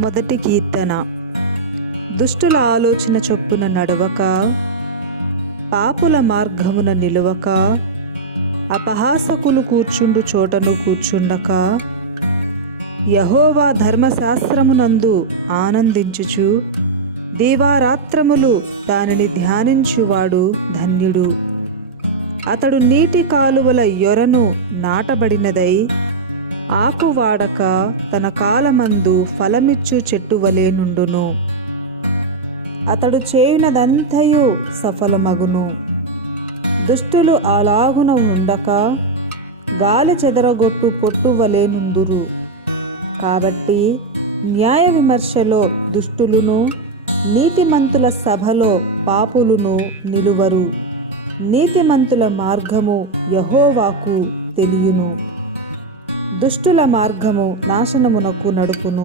మొదటి కీర్తన. దుష్టుల ఆలోచన చొప్పున నడవక, పాపుల మార్గమున నిలువక, అపహాసకులు కూర్చుండు చోటను కూర్చుండక, యెహోవా ధర్మశాస్త్రమునందు ఆనందించుచు దీవారాత్రములు దానిని ధ్యానించువాడు ధన్యుడు. అతడు నీటి కాలువల యొరను నాటబడినదై ఆకు వాడక తన కాలమందు ఫలమిచ్చు చెట్టు వలె నుండును. అతడు చేయునదంతయు సఫలమగును. దుష్టులు అలాగున ఉండక గాలి చెదరగొట్టు పొట్టు వలె నుందురు. కాబట్టి న్యాయ విమర్శలో దుష్టులును, నీతిమంతుల సభలో పాపులును నిలువరు. నీతిమంతుల మార్గము యెహోవాకు తెలియును, దుష్టుల మార్గము నాశనమునకు నడుపును.